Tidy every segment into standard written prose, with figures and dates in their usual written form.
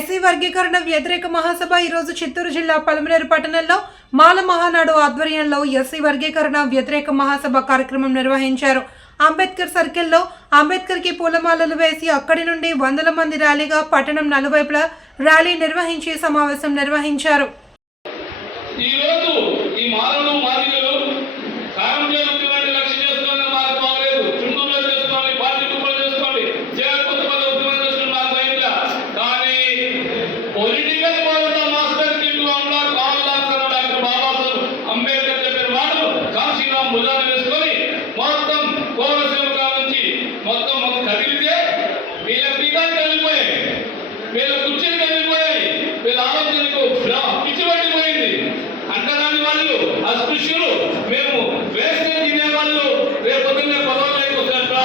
SC వర్గీకరణ వ్యతిరేక మహాసభ ఈరోజు చిత్తూరు జిల్లా పలమనేరు పట్టణంలో మాల మహానాడు ఆధ్వర్యంలో ఎస్సీ వర్గీకరణ వ్యతిరేక మహాసభ కార్యక్రమం నిర్వహించారు. అంబేద్కర్ సర్కిల్లో అంబేద్కర్కి పూలమాలలు వేసి అక్కడి నుండి వందల మంది ర్యాలీగా పట్టణం నలువైపులా ర్యాలీ నిర్వహించి సమావేశం నిర్వహించారు. వీళ్ళ కుర్చీలు కలిగిపోయాయి, వీళ్ళ ఆలోచనకు పిచ్చి పట్టిపోయింది. అంటరాని వాళ్ళు, అస్పృశ్యులు, మేము వేస్తే తినేవాళ్ళు రేపు పొద్దున్నే పదవులకు వస్తారట.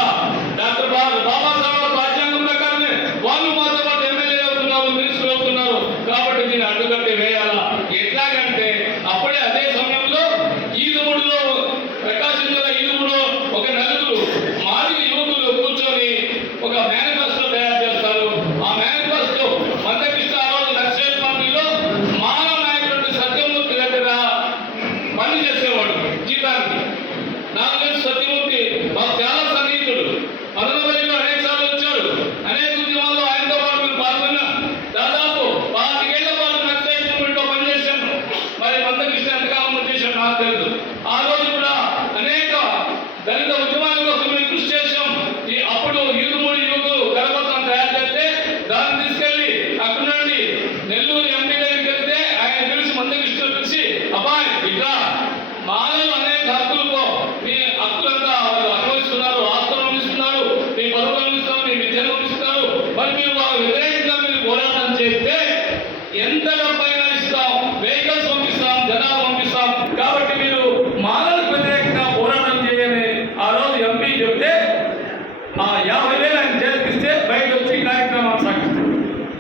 డాక్టర్ బాబాసాహెబ్ రాజ్యాంగం ప్రకారమే వాళ్ళు మాతో పాటు ఎమ్మెల్యే అవుతున్నారు, మినిస్టర్ అవుతున్నారు. కాబట్టి దీన్ని అడ్డుకట్టి వేయాలా? ఎట్లాగంటే అప్పుడే అదే సమయంలో ఈదుముడిలో, ప్రకాశం జిల్లా ఈదుముడిలో ఒక నలుగురు మాదిగ యువకులు కూర్చొని ఒక మేనిఫెస్టో తయారు చేస్తారు. ఆ మేనిఫెస్టో మందకృష్ణ ఆ రోజు నక్సల్ పార్టీలో మాల నాయకుడు సత్యమూర్తి దగ్గర పని చేసేవాడు జీతానికి. నాకు తెలిసి సత్యమూర్తి మాకు చాలా సన్నిహితుడు. మదనపల్లిలో అనేక సార్లు వచ్చాడు. అనేక ఉద్యమాల్లో ఆయనతో పాటు మీరు పాల్గొన్నాం. దాదాపు 25 ఏళ్ల పాటు నక్సల్ మూవ్మెంట్లో పనిచేశాను. మరి మందకృష్ణ ఎంతకాలం పనిచేశాడు నాకు తెలుసు. ఆ రోజు కూడా అనేక దళిత ఉద్యమాల కోసం మేము కృషి చేశాం. అప్పుడు ఈదుమూడి యువకులు కరపత్రం తయారు చేస్తే దాన్ని తీసుకెళ్లి అక్కడి నుండి నెల్లూరు ఎంపీ దగ్గరికి వెళ్తే ఆయన పిలిచి మందకృష్ణ పిలిచి, అబ్బాయి ఇట్లా మాలలు అనేక హక్కులతో మీ హక్కులంతా అనుభవిస్తున్నారు, ఆస్తులు అనుభవిస్తున్నారు, మీ పదవులు అనుభవిస్తున్నారు, మీ విద్యను అనుభవిస్తున్నారు. మరి మీరు వాళ్ళ వ్యతిరేకంగా మీరు పోరాటం చేస్తే ఎంత డబ్బైనా ఇస్తాం, వెహికల్స్ పంపిస్తాం, జనాలు పంపిస్తాం. కాబట్టి మీరు మాలలకు వ్యతిరేకంగా పోరాటం చేయని ఆ రోజు ఎంపీ చెప్తే ఆ 50,000